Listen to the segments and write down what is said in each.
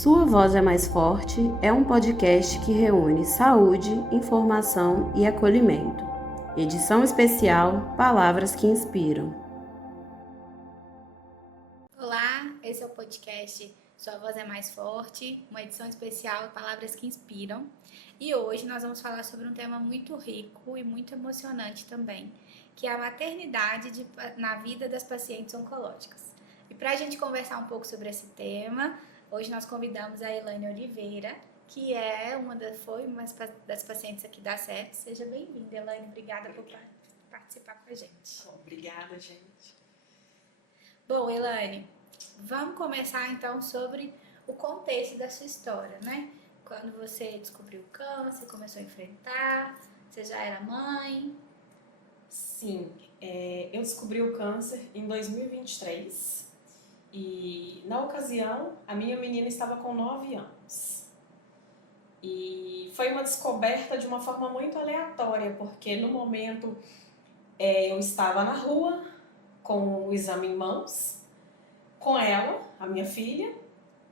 Sua Voz é Mais Forte é um podcast que reúne saúde, informação e acolhimento. Edição especial Palavras que Inspiram. Olá, esse é o podcast Sua Voz é Mais Forte, uma edição especial Palavras que Inspiram. E hoje nós vamos falar sobre um tema muito rico e muito emocionante também, que é a maternidade na vida das pacientes oncológicas. E para a gente conversar um pouco sobre esse tema, hoje nós convidamos a Elaine Oliveira, que foi uma das pacientes aqui da SET. Seja bem-vinda, Elaine. Obrigada por participar com a gente. Obrigada, gente. Bom, Elaine, vamos começar então sobre o contexto da sua história, né? Quando você descobriu o câncer, começou a enfrentar, você já era mãe? Sim, eu descobri o câncer em 2023 e, na ocasião, a minha menina estava com 9 anos. E foi uma descoberta de uma forma muito aleatória, porque no momento eu estava na rua com o exame em mãos, com ela, a minha filha,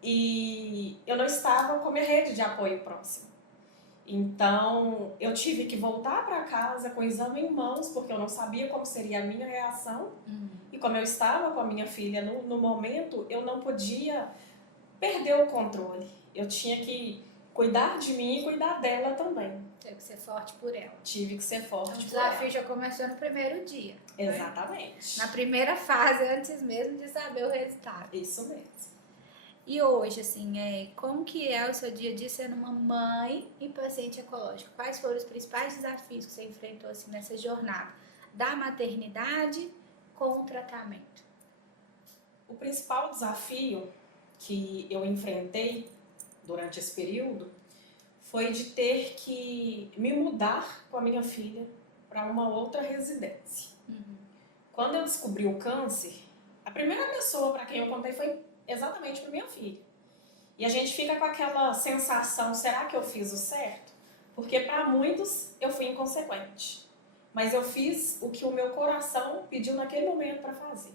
e eu não estava com a minha rede de apoio próxima. Então, eu tive que voltar para casa com o exame em mãos, porque eu não sabia como seria a minha reação. E como eu estava com a minha filha no momento, eu não podia perder o controle. Eu tinha que cuidar de mim e cuidar dela também. Teve que ser forte por ela. Tive que ser forte por ela. O desafio já começou no primeiro dia. Exatamente. Né? Na primeira fase, antes mesmo de saber o resultado. Isso mesmo. E hoje, assim, como que é o seu dia a dia sendo uma mãe e paciente oncológico? Quais foram os principais desafios que você enfrentou assim, nessa jornada da maternidade com o tratamento? O principal desafio que eu enfrentei durante esse período foi de ter que me mudar com a minha filha para uma outra residência. Quando eu descobri o câncer, a primeira pessoa para quem eu contei foi exatamente para minha filha. E a gente fica com aquela sensação, será que eu fiz o certo? Porque para muitos eu fui inconsequente. Mas eu fiz o que o meu coração pediu naquele momento para fazer.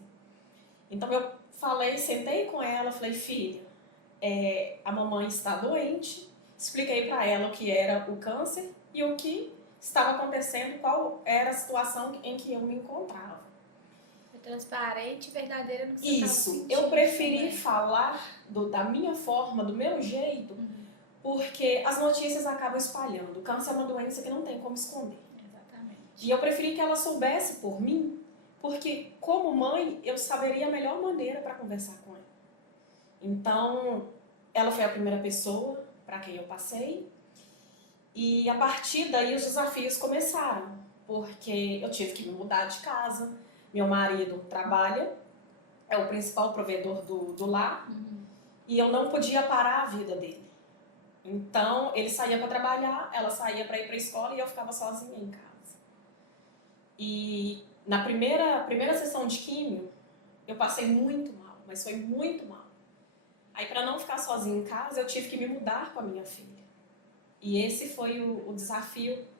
Então eu sentei com ela, falei, filha, a mamãe está doente. Expliquei para ela o que era o câncer e o que estava acontecendo, qual era a situação em que eu me encontrava. Transparente e verdadeira no que você Isso, eu preferi falar da minha forma, do meu jeito, porque as notícias acabam espalhando. O câncer é uma doença que não tem como esconder. Exatamente. E eu preferi que ela soubesse por mim, porque como mãe eu saberia a melhor maneira para conversar com ela. Então, ela foi a primeira pessoa para quem eu passei, e a partir daí os desafios começaram, porque eu tive que me mudar de casa. Meu marido trabalha, é o principal provedor do lar, e eu não podia parar a vida dele. Então, ele saía para trabalhar, ela saía para ir para a escola e eu ficava sozinha em casa. E na primeira sessão de químio, eu passei muito mal, mas foi muito mal. Aí, para não ficar sozinha em casa, eu tive que me mudar com a minha filha. E esse foi o desafio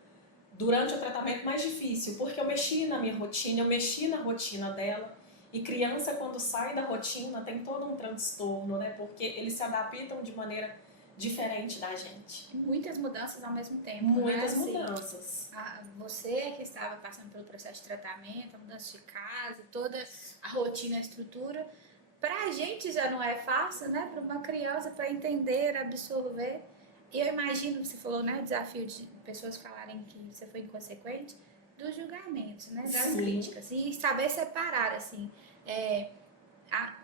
durante o tratamento mais difícil, porque eu mexi na minha rotina, eu mexi na rotina dela. E criança, quando sai da rotina, tem todo um transtorno, né? Porque eles se adaptam de maneira diferente da gente. Muitas mudanças ao mesmo tempo, Muitas né? mudanças. Você que estava passando pelo processo de tratamento, a mudança de casa, toda a rotina, a estrutura, pra gente já não é fácil, né? Para uma criança, para entender, absorver. E eu imagino, você falou, né, o desafio de pessoas falarem que você foi inconsequente, dos julgamentos, né, das Sim. críticas. E saber separar, assim,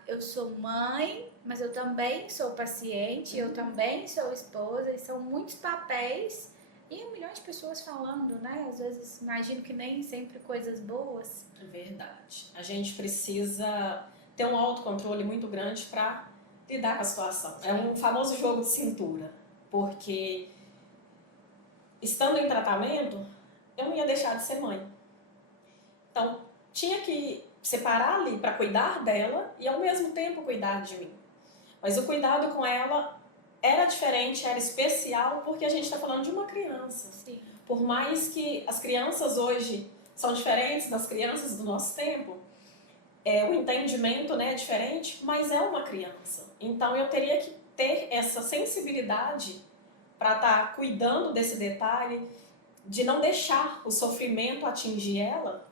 eu sou mãe, mas eu também sou paciente, eu também sou esposa, e são muitos papéis e milhões de pessoas falando, né? Às vezes imagino que nem sempre coisas boas. É verdade. A gente precisa ter um autocontrole muito grande para lidar com a situação. É um famoso jogo de cintura. Porque, estando em tratamento, eu não ia deixar de ser mãe. Então, tinha que separar ali para cuidar dela e, ao mesmo tempo, cuidar de mim. Mas o cuidado com ela era diferente, era especial, porque a gente está falando de uma criança. Sim. Por mais que as crianças hoje são diferentes das crianças do nosso tempo, o entendimento, né, é diferente, mas é uma criança. Então, eu teria que ter essa sensibilidade para estar cuidando desse detalhe, de não deixar o sofrimento atingir ela,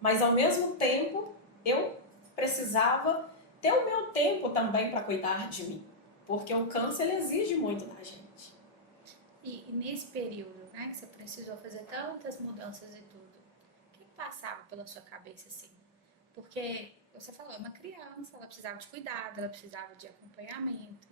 mas ao mesmo tempo eu precisava ter o meu tempo também para cuidar de mim, porque o câncer ele exige muito da gente. E nesse período, né, que você precisou fazer tantas mudanças e tudo, o que passava pela sua cabeça assim? Porque você falou, é uma criança, ela precisava de cuidado, ela precisava de acompanhamento.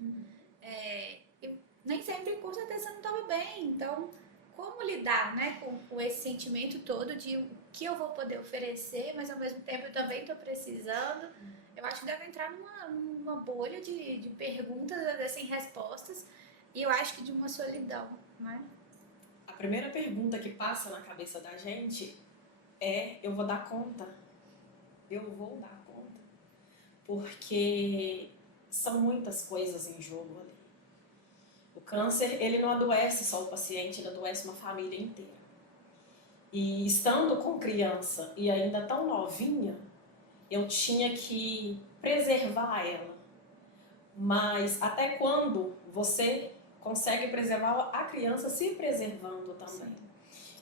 E nem sempre, com certeza, você não estava bem. Então, como lidar, né, com esse sentimento todo de o que eu vou poder oferecer, mas ao mesmo tempo eu também estou precisando? Eu acho que deve entrar numa bolha de perguntas sem respostas e eu acho que de uma solidão, né? A primeira pergunta que passa na cabeça da gente é: eu vou dar conta? Eu vou dar conta? Porque são muitas coisas em jogo ali. O câncer, ele não adoece só o paciente, ele adoece uma família inteira. E estando com criança e ainda tão novinha, eu tinha que preservar ela. Mas até quando você consegue preservar a criança se preservando também?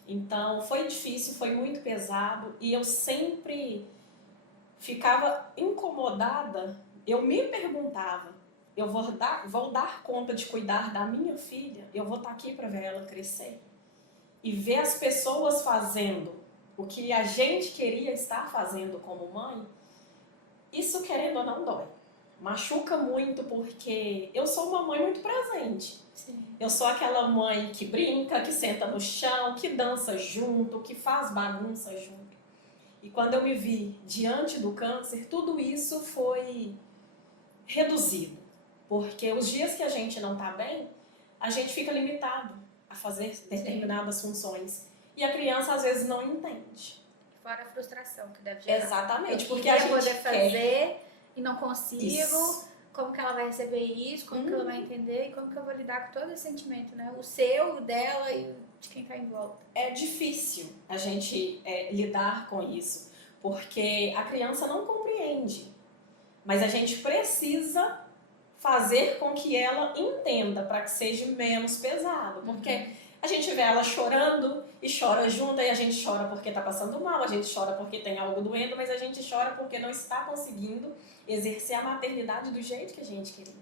Então foi difícil, foi muito pesado e eu sempre ficava incomodada. Eu me perguntava: eu vou dar conta de cuidar da minha filha? Eu vou estar aqui para ver ela crescer? E ver as pessoas fazendo o que a gente queria estar fazendo como mãe, isso, querendo ou não, dói. Machuca muito, porque eu sou uma mãe muito presente. Sim. Eu sou aquela mãe que brinca, que senta no chão, que dança junto, que faz bagunça junto. E quando eu me vi diante do câncer, tudo isso foi reduzido. Porque os dias que a gente não está bem, a gente fica limitado a fazer determinadas funções. E a criança às vezes não entende. Fora a frustração que deve gerar. Exatamente, eu porque a gente poder quer fazer e não consigo. isso. Como que ela vai receber isso? Como que ela vai entender? E como que eu vou lidar com todo esse sentimento, né? O seu, o dela e de quem está em volta. É difícil a gente lidar com isso, porque a criança não compreende. Mas a gente precisa fazer com que ela entenda, para que seja menos pesado. Porque a gente vê ela chorando e chora junto, e a gente chora porque está passando mal, a gente chora porque tem algo doendo, mas a gente chora porque não está conseguindo exercer a maternidade do jeito que a gente queria.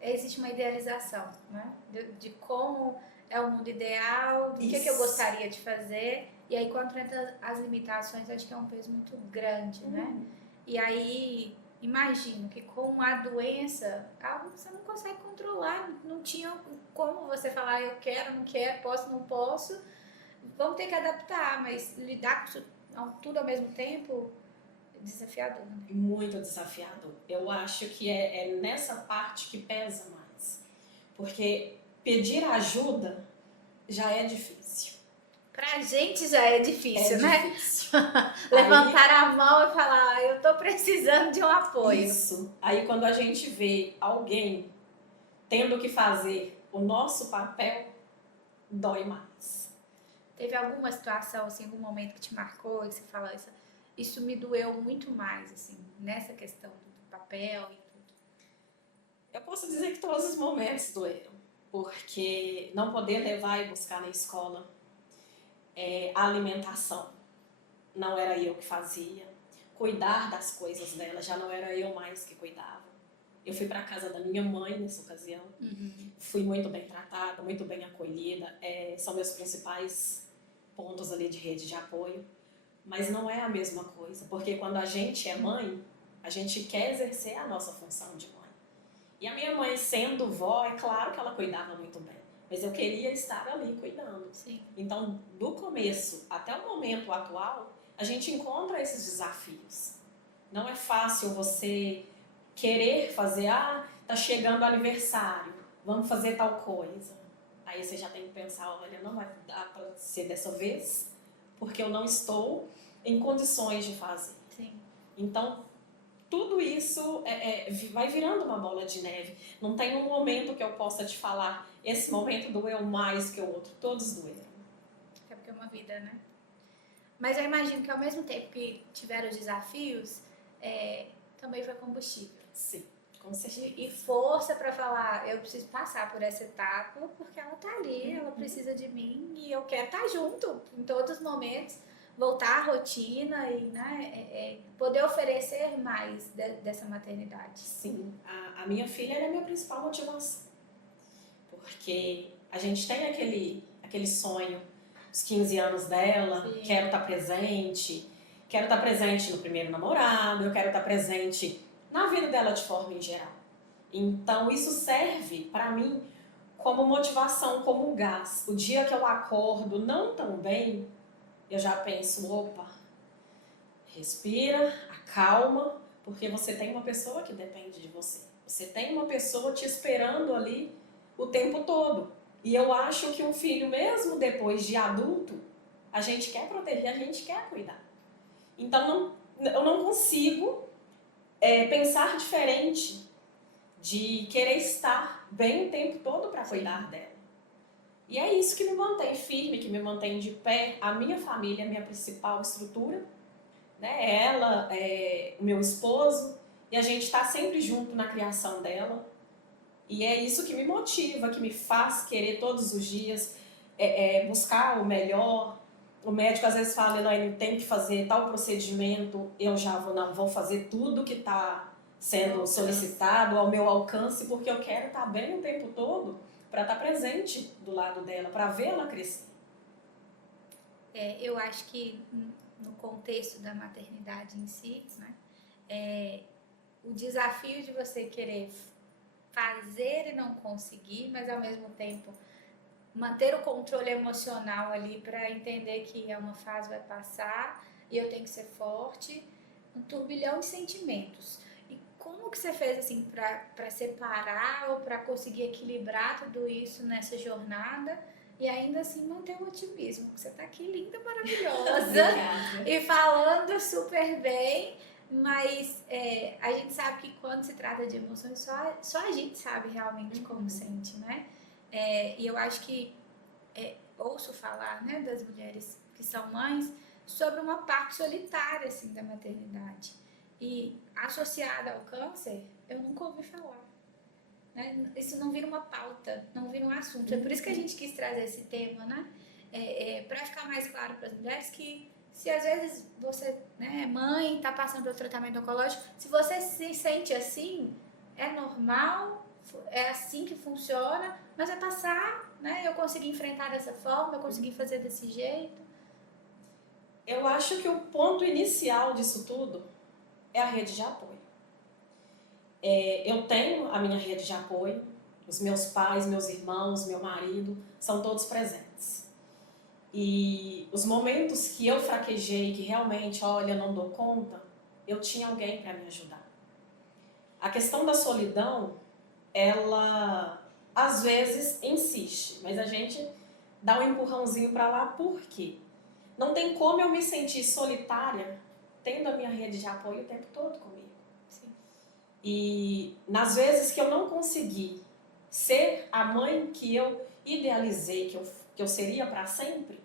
Existe uma idealização, né? De como é o mundo ideal, do que eu gostaria de fazer. E aí, quando entra as limitações, acho que é um peso muito grande, né? E aí, imagino que com a doença, algo que você não consegue controlar, não tinha como você falar eu quero, não quero, posso, não posso. Vamos ter que adaptar, mas lidar com isso tudo ao mesmo tempo é desafiador, né? Muito desafiador. Eu acho que é nessa parte que pesa mais. Porque pedir ajuda já é difícil. Pra gente já é difícil, né? Difícil. Levantar a mão e falar, eu tô precisando de um apoio. Isso. Aí quando a gente vê alguém tendo que fazer o nosso papel, dói mais. Teve alguma situação, assim, algum momento que te marcou e que você fala, isso me doeu muito mais, assim, nessa questão do papel e tudo? Eu posso dizer que todos os momentos doeram. Porque não poder levar e buscar na escola, a alimentação não era eu que fazia. Cuidar das coisas dela já não era eu mais que cuidava. Eu fui para a casa da minha mãe nessa ocasião. Fui muito bem tratada, muito bem acolhida. São meus principais pontos ali de rede de apoio. Mas não é a mesma coisa, porque quando a gente é mãe, a gente quer exercer a nossa função de mãe. E a minha mãe, sendo vó, é claro que ela cuidava muito bem. Mas eu queria estar ali cuidando. Sim. Então, do começo até o momento atual, a gente encontra esses desafios. Não é fácil você querer fazer, tá chegando o aniversário, vamos fazer tal coisa. Aí você já tem que pensar, olha, não vai dar para ser dessa vez, porque eu não estou em condições de fazer. Sim. Então, tudo isso vai virando uma bola de neve. Não tem um momento que eu possa te falar, esse momento doeu mais que o outro. Todos doeram. É porque é uma vida, né? Mas eu imagino que ao mesmo tempo que tiveram os desafios, também foi combustível. Sim, Com certeza. E força para falar, eu preciso passar por essa etapa, porque ela tá ali, ela precisa de mim e eu quero estar junto em todos os momentos, voltar à rotina e, né, poder oferecer mais dessa maternidade. Sim, a minha filha é a minha principal motivação, porque a gente tem aquele sonho, os 15 anos dela, Sim. quero estar presente no primeiro namorado, eu quero estar presente na vida dela de forma em geral. Então isso serve para mim como motivação, como um gás. O dia que eu acordo não tão bem, eu já penso, opa, respira, acalma, porque você tem uma pessoa que depende de você. Você tem uma pessoa te esperando ali o tempo todo. E eu acho que um filho, mesmo depois de adulto, a gente quer proteger, a gente quer cuidar. Então eu não consigo pensar diferente de querer estar bem o tempo todo para cuidar dela. E é isso que me mantém firme, que me mantém de pé. A minha família é a minha principal estrutura, né? Ela, o meu esposo, e a gente está sempre junto na criação dela. E é isso que me motiva, que me faz querer todos os dias buscar o melhor. O médico às vezes fala, não tem que fazer tal procedimento, eu já vou fazer tudo que está sendo solicitado ao meu alcance, porque eu quero estar bem o tempo todo para estar presente do lado dela, para vê-la crescer. Eu acho que no contexto da maternidade em si, né, o desafio de você querer fazer e não conseguir, mas ao mesmo tempo manter o controle emocional ali para entender que uma fase vai passar e eu tenho que ser forte, um turbilhão de sentimentos. E como que você fez assim para separar ou para conseguir equilibrar tudo isso nessa jornada e ainda assim manter o otimismo? Você tá aqui linda, maravilhosa e falando super bem, mas a gente sabe que quando se trata de emoções só a gente sabe realmente como sente, né? E eu acho que ouço falar, né, das mulheres que são mães sobre uma parte solitária assim, da maternidade. E associada ao câncer, eu nunca ouvi falar. Né? Isso não vira uma pauta, não vira um assunto. É por isso que a gente quis trazer esse tema, né? Para ficar mais claro para as mulheres que se às vezes você, né, é mãe, está passando pelo tratamento oncológico, se você se sente assim, é normal, é assim que funciona, mas vai passar, né? Eu consegui enfrentar dessa forma, eu consegui fazer desse jeito. Eu acho que o ponto inicial disso tudo é a rede de apoio. Eu tenho a minha rede de apoio, os meus pais, meus irmãos, meu marido, são todos presentes. E os momentos que eu fraquejei, que realmente, olha, não dou conta, eu tinha alguém para me ajudar. A questão da solidão, ela às vezes insiste, mas a gente dá um empurrãozinho para lá, por quê? Não tem como eu me sentir solitária tendo a minha rede de apoio o tempo todo comigo. Sim. E nas vezes que eu não consegui ser a mãe que eu idealizei, que eu seria para sempre,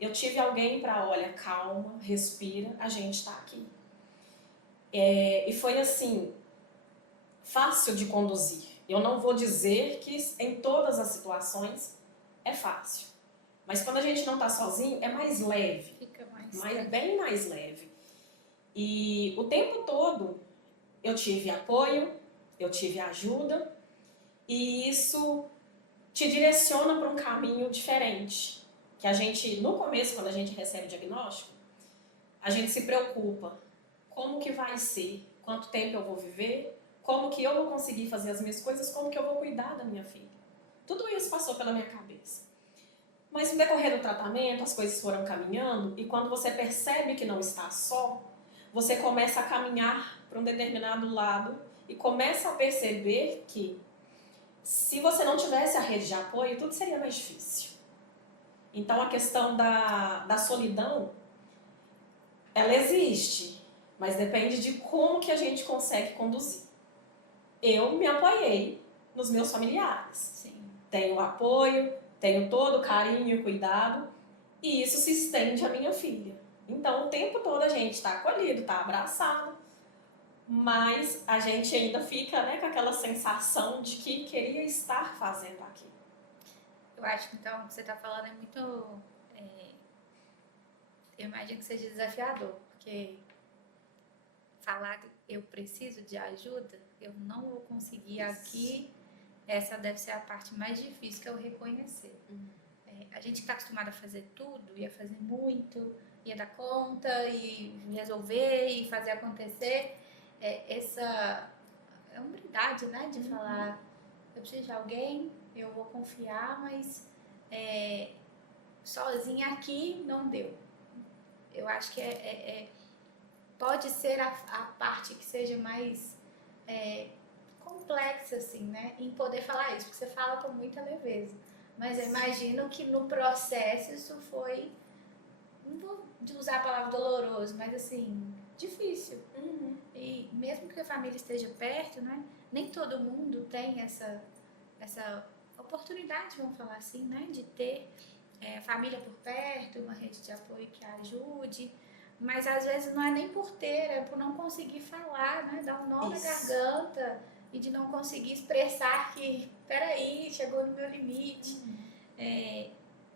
eu tive alguém para, olha, calma, respira, a gente está aqui. E foi assim, fácil de conduzir. Eu não vou dizer que em todas as situações é fácil. Mas quando a gente não está sozinho, é mais leve. Fica bem mais leve. E o tempo todo eu tive apoio, eu tive ajuda, e isso te direciona para um caminho diferente. Que a gente, no começo, quando a gente recebe o diagnóstico, a gente se preocupa. Como que vai ser? Quanto tempo eu vou viver? Como que eu vou conseguir fazer as minhas coisas? Como que eu vou cuidar da minha filha? Tudo isso passou pela minha cabeça. Mas no decorrer do tratamento, as coisas foram caminhando, e quando você percebe que não está só, você começa a caminhar para um determinado lado e começa a perceber que se você não tivesse a rede de apoio, tudo seria mais difícil. Então a questão da solidão, ela existe, mas depende de como que a gente consegue conduzir. Eu me apoiei nos meus familiares. Sim. Tenho apoio, tenho todo o carinho e cuidado, e isso se estende à minha filha. Então o tempo todo a gente está acolhido, está abraçado, mas a gente ainda fica, né, com aquela sensação de que queria estar fazendo aquilo. Eu acho que então o que você está falando é muito. Eu imagino que seja desafiador, porque falar que eu preciso de ajuda, eu não vou conseguir aqui. Essa deve ser a parte mais difícil, que é o reconhecer. A gente que está acostumado a fazer tudo, ia fazer muito, ia dar conta, e resolver, e fazer acontecer. Essa humildade, né? De falar, eu preciso de alguém, eu vou confiar, mas sozinha aqui não deu. Eu acho que pode ser a parte que seja mais complexa, assim, né? Em poder falar isso, porque você fala com muita leveza. Mas eu imagino que no processo isso foi, não vou usar a palavra doloroso, mas assim, difícil. E mesmo que a família esteja perto, né? Nem todo mundo tem essa oportunidade, vamos falar assim, né? De ter família por perto, uma rede de apoio que ajude. Mas às vezes não é nem por ter, é por não conseguir falar, né? Dar um nó na garganta e de não conseguir expressar que, peraí, chegou no meu limite.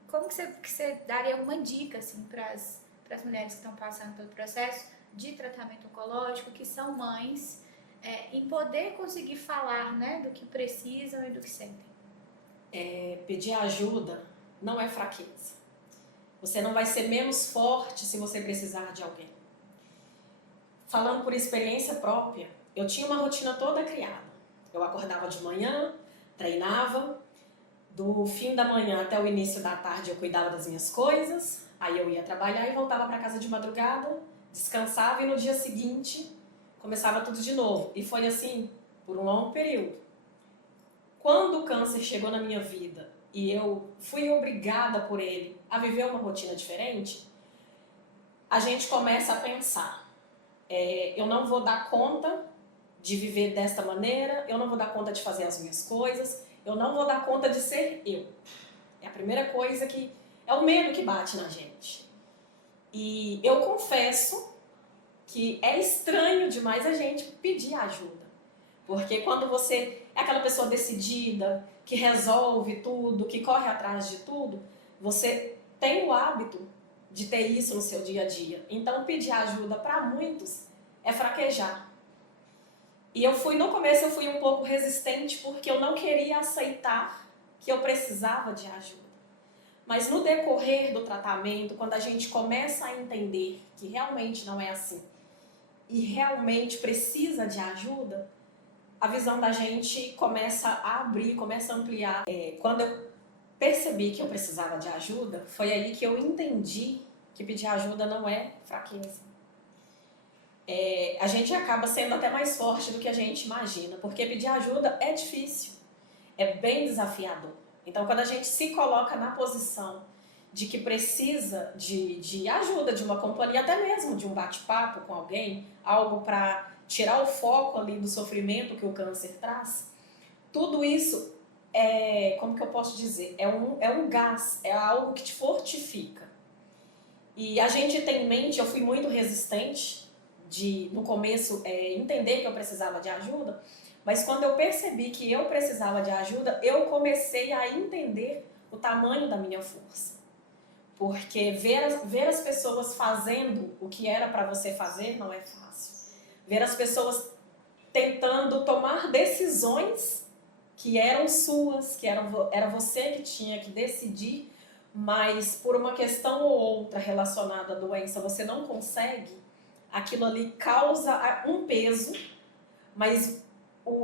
Como que você daria alguma dica, assim, para as mulheres que estão passando pelo processo de tratamento oncológico, que são mães, em poder conseguir falar, né, do que precisam e do que sentem? Pedir ajuda não é fraqueza. Você não vai ser menos forte se você precisar de alguém. Falando por experiência própria, eu tinha uma rotina toda criada. Eu acordava de manhã, treinava, do fim da manhã até o início da tarde eu cuidava das minhas coisas, aí eu ia trabalhar e voltava para casa de madrugada, descansava e no dia seguinte começava tudo de novo. E foi assim por um longo período. Quando o câncer chegou na minha vida e eu fui obrigada por ele a viver uma rotina diferente, a gente começa a pensar, eu não vou dar conta de viver desta maneira, eu não vou dar conta de fazer as minhas coisas, eu não vou dar conta de ser eu. É a primeira coisa que é o medo que bate na gente. E eu confesso que é estranho demais a gente pedir ajuda. Porque quando você é aquela pessoa decidida, que resolve tudo, que corre atrás de tudo, você tem o hábito de ter isso no seu dia a dia. Então pedir ajuda para muitos é fraquejar. E no começo eu fui um pouco resistente porque eu não queria aceitar que eu precisava de ajuda. Mas no decorrer do tratamento, quando a gente começa a entender que realmente não é assim e realmente precisa de ajuda, a visão da gente começa a abrir, começa a ampliar. Quando eu percebi que eu precisava de ajuda, foi aí que eu entendi que pedir ajuda não é fraqueza. A gente acaba sendo até mais forte do que a gente imagina, porque pedir ajuda é difícil, é bem desafiador. Então, quando a gente se coloca na posição de que precisa de ajuda, de uma companhia, até mesmo de um bate-papo com alguém, algo para tirar o foco ali do sofrimento que o câncer traz, tudo isso como que eu posso dizer? É um gás, é algo que te fortifica. E a gente tem em mente, eu fui muito resistente, no começo, entender que eu precisava de ajuda, mas quando eu percebi que eu precisava de ajuda, eu comecei a entender o tamanho da minha força. Porque ver as pessoas fazendo o que era para você fazer não é fácil. Ver as pessoas tentando tomar decisões que eram suas, que era você que tinha que decidir, mas por uma questão ou outra relacionada à doença você não consegue, aquilo ali causa um peso, mas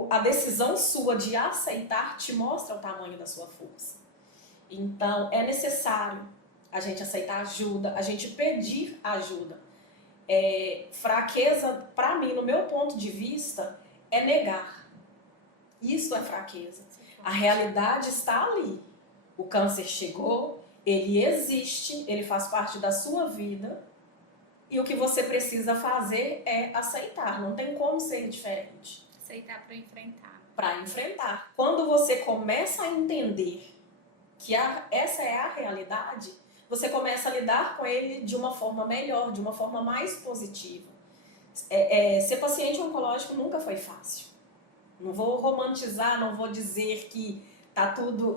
a decisão sua de aceitar te mostra o tamanho da sua força. Então, é necessário a gente aceitar ajuda, a gente pedir ajuda. Fraqueza, para mim, no meu ponto de vista, é negar. Isso é fraqueza. A realidade está ali. O câncer chegou, ele existe, ele faz parte da sua vida. E o que você precisa fazer é aceitar, não tem como ser diferente. Aceitar para enfrentar. Para enfrentar. Quando você começa a entender que essa é a realidade, você começa a lidar com ele de uma forma melhor, de uma forma mais positiva. Ser paciente oncológico nunca foi fácil. Não vou romantizar, não vou dizer que tá tudo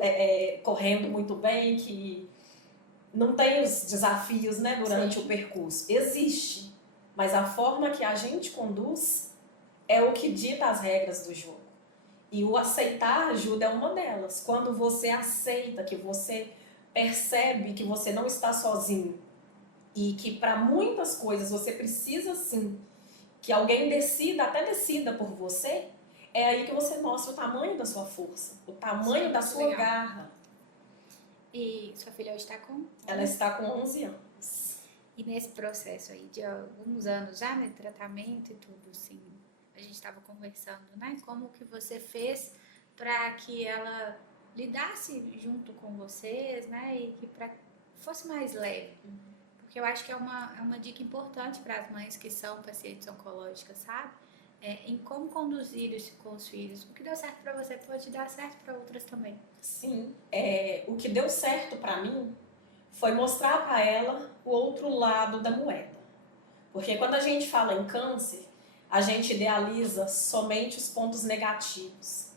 correndo muito bem, que não tem os desafios, né, durante o percurso. Existe, mas a forma que a gente conduz é o que dita as regras do jogo. E o aceitar ajuda é uma delas. Quando você aceita, que você percebe que você não está sozinho e que para muitas coisas você precisa sim que alguém até decida por você, é aí que você mostra o tamanho da sua força, o tamanho da sua garra. E sua filha hoje está com? Ela está com 11 anos. E nesse processo aí de alguns anos já, né, tratamento e tudo, assim, a gente estava conversando, né, como que você fez para que ela lidasse junto com vocês, né, e que fosse mais leve. Porque eu acho que é uma dica importante para as mães que são pacientes oncológicas, sabe? Em como conduzir isso com os filhos. O que deu certo para você pode dar certo para outras também. Sim, o que deu certo para mim foi mostrar para ela o outro lado da moeda. Porque quando a gente fala em câncer, a gente idealiza somente os pontos negativos.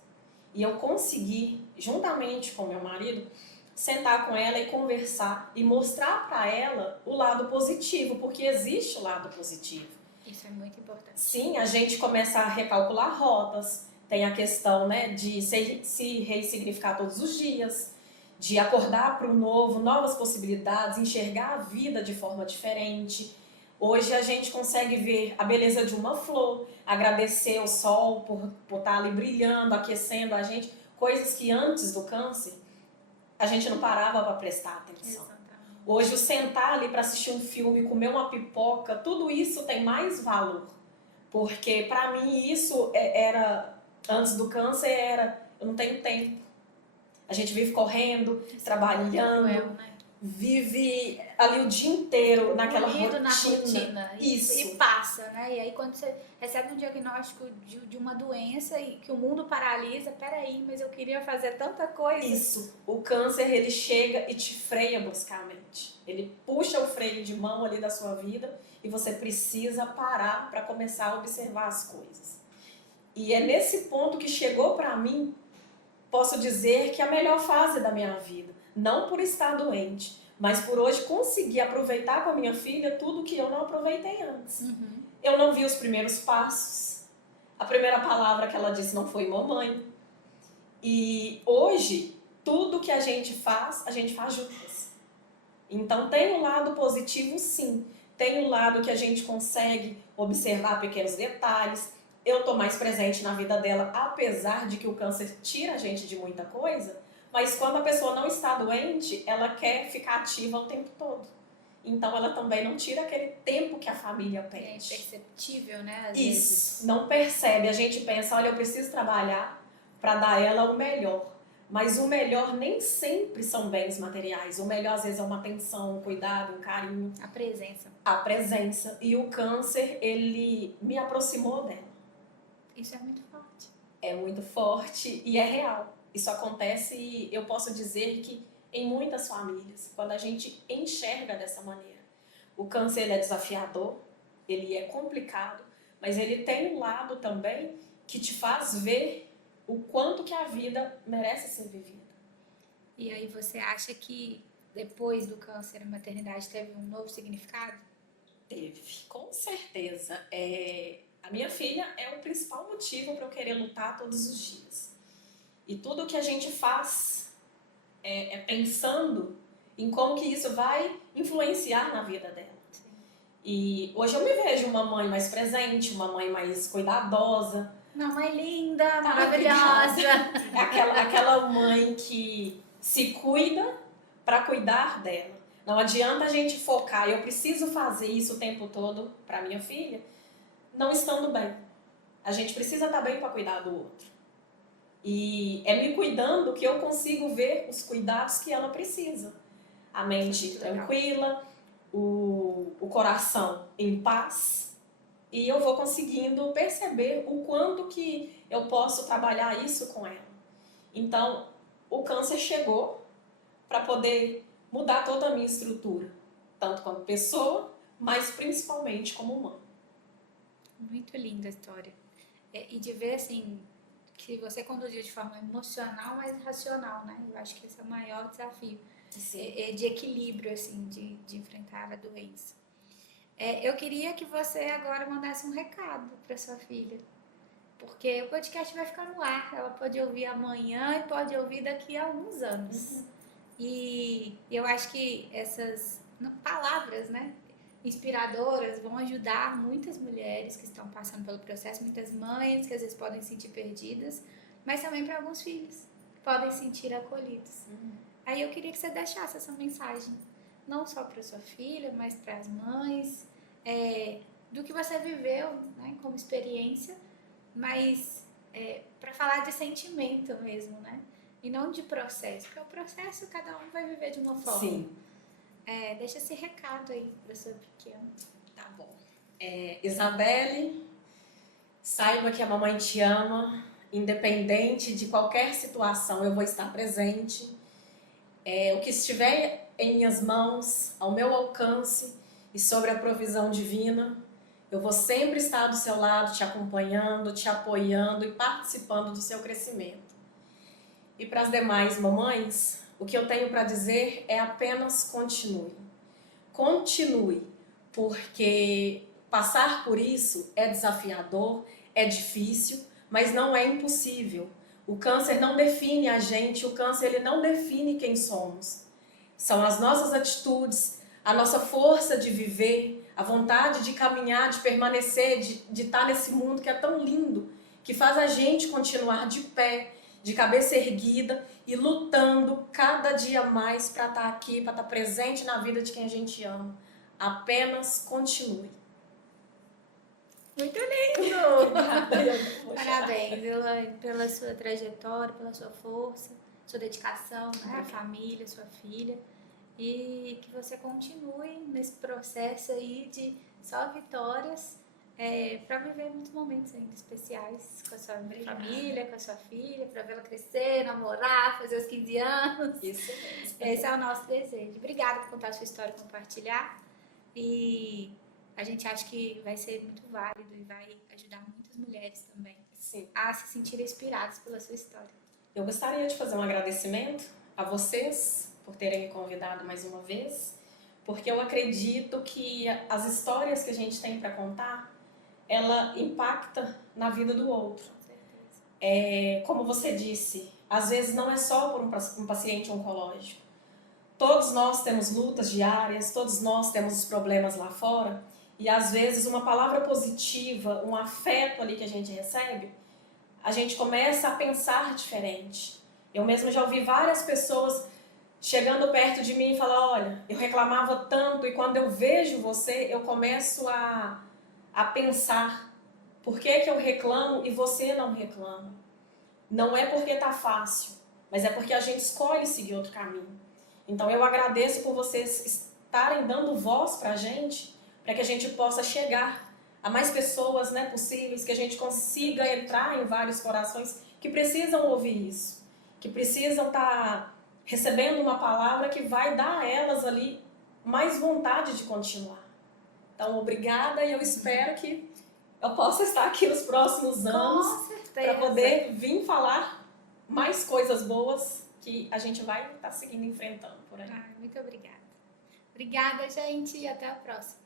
E eu consegui, juntamente com meu marido, sentar com ela e conversar e mostrar para ela o lado positivo, porque existe o lado positivo. Isso é muito importante. Sim, a gente começa a recalcular rotas, tem a questão, né, de se ressignificar todos os dias, de acordar para o novo, novas possibilidades, enxergar a vida de forma diferente. Hoje a gente consegue ver a beleza de uma flor, agradecer o sol por estar ali brilhando, aquecendo a gente, coisas que antes do câncer a gente não parava para prestar atenção. Exatamente. Hoje, o sentar ali para assistir um filme, comer uma pipoca, tudo isso tem mais valor. Porque para mim isso antes do câncer, eu não tenho tempo. A gente vive correndo, trabalhando, vive ali o dia inteiro naquela rotina. Na rotina. Isso. E passa, né? E aí quando você recebe um diagnóstico de uma doença e que o mundo paralisa, peraí, mas eu queria fazer tanta coisa. Isso. O câncer, ele chega e te freia bruscamente. Ele puxa o freio de mão ali da sua vida e você precisa parar para começar a observar as coisas. E é nesse ponto que chegou para mim, posso dizer que é a melhor fase da minha vida. Não por estar doente, mas por hoje conseguir aproveitar com a minha filha tudo que eu não aproveitei antes. Uhum. Eu não vi os primeiros passos. A primeira palavra que ela disse não foi mamãe. E hoje, tudo que a gente faz juntas. Então tem um lado positivo, sim. Tem um lado que a gente consegue observar pequenos detalhes. Eu tô mais presente na vida dela, apesar de que o câncer tira a gente de muita coisa. Mas quando a pessoa não está doente, ela quer ficar ativa o tempo todo. Então ela também não tira aquele tempo que a família pede. É imperceptível, né? Às Isso, vezes. não percebe. A gente pensa, olha, eu preciso trabalhar para dar ela o melhor. Mas o melhor nem sempre são bens materiais. O melhor às vezes é uma atenção, um cuidado, um carinho. A presença. A presença. E o câncer, ele me aproximou dela. Isso é muito forte. É muito forte e é real. Isso acontece e eu posso dizer que em muitas famílias, quando a gente enxerga dessa maneira. O câncer ele é desafiador, ele é complicado, mas ele tem um lado também que te faz ver o quanto que a vida merece ser vivida. E aí você acha que depois do câncer a maternidade teve um novo significado? Teve, com certeza. A minha filha é o principal motivo para eu querer lutar todos os dias. E tudo que a gente faz é pensando em como que isso vai influenciar na vida dela. Sim. E hoje eu me vejo uma mãe mais presente, uma mãe mais cuidadosa. Uma mãe linda, maravilhosa. Aquela mãe que se cuida para cuidar dela. Não adianta a gente focar, eu preciso fazer isso o tempo todo para minha filha, não estando bem. A gente precisa estar bem para cuidar do outro. E é me cuidando que eu consigo ver os cuidados que ela precisa. A mente tranquila, o coração em paz. E eu vou conseguindo perceber o quanto que eu posso trabalhar isso com ela. Então, o câncer chegou para poder mudar toda a minha estrutura. Tanto como pessoa, mas principalmente como mãe. Muito linda a história. E de ver, assim, que você conduziu de forma emocional, mas racional, né? Eu acho que esse é o maior desafio. De equilíbrio, assim, de enfrentar a doença. Eu queria que você agora mandasse um recado para sua filha. Porque o podcast vai ficar no ar. Ela pode ouvir amanhã e pode ouvir daqui a alguns anos. E eu acho que essas palavras, né, inspiradoras vão ajudar muitas mulheres que estão passando pelo processo, muitas mães que às vezes podem se sentir perdidas, mas também para alguns filhos que podem se sentir acolhidos. Aí eu queria que você deixasse essa mensagem, não só para sua filha, mas para as mães, do que você viveu, né, como experiência, mas para falar de sentimento mesmo, né? E não de processo, porque o processo cada um vai viver de uma forma. Sim. Deixa esse recado aí para sua pequena. Tá bom. Isabelle, saiba que a mamãe te ama, independente de qualquer situação, eu vou estar presente. O que estiver em minhas mãos, ao meu alcance e sobre a provisão divina, eu vou sempre estar do seu lado, te acompanhando, te apoiando e participando do seu crescimento. E para as demais mamães, o que eu tenho para dizer é apenas continue. Continue, porque passar por isso é desafiador, é difícil, mas não é impossível. O câncer não define a gente, o câncer ele não define quem somos. São as nossas atitudes, a nossa força de viver, a vontade de caminhar, de permanecer, de estar nesse mundo que é tão lindo, que faz a gente continuar de pé, de cabeça erguida e lutando cada dia mais para estar aqui, para estar presente na vida de quem a gente ama. Apenas continue. Muito lindo! Parabéns, Elaine, pela sua trajetória, pela sua força, sua dedicação, né? A família, sua filha. E que você continue nesse processo aí de só vitórias, para viver muitos momentos ainda especiais com a sua família, com a sua filha, para vê-la crescer, namorar, fazer os 15 anos. Isso mesmo. Esse é o nosso desejo. Obrigada por contar a sua história e compartilhar. E a gente acha que vai ser muito válido e vai ajudar muitas mulheres também. Sim. A se sentirem inspiradas pela sua história. Eu gostaria de fazer um agradecimento a vocês por terem me convidado mais uma vez, porque eu acredito que as histórias que a gente tem para contar, ela impacta na vida do outro. Com certeza. Como você disse, às vezes não é só por um paciente oncológico. Todos nós temos lutas diárias, todos nós temos os problemas lá fora, e às vezes uma palavra positiva, um afeto ali que a gente recebe, a gente começa a pensar diferente. Eu mesmo já ouvi várias pessoas chegando perto de mim e falar, olha, eu reclamava tanto e quando eu vejo você, eu começo a pensar, por que eu reclamo e você não reclama? Não é porque tá fácil, mas é porque a gente escolhe seguir outro caminho. Então eu agradeço por vocês estarem dando voz pra gente, para que a gente possa chegar a mais pessoas, né, possíveis, que a gente consiga entrar em vários corações que precisam ouvir isso, que precisam estar recebendo uma palavra que vai dar a elas ali mais vontade de continuar. Então, obrigada e eu espero que eu possa estar aqui nos próximos anos para poder vir falar mais coisas boas que a gente vai estar seguindo enfrentando por aí. Muito obrigada. Obrigada, gente, e até a próxima.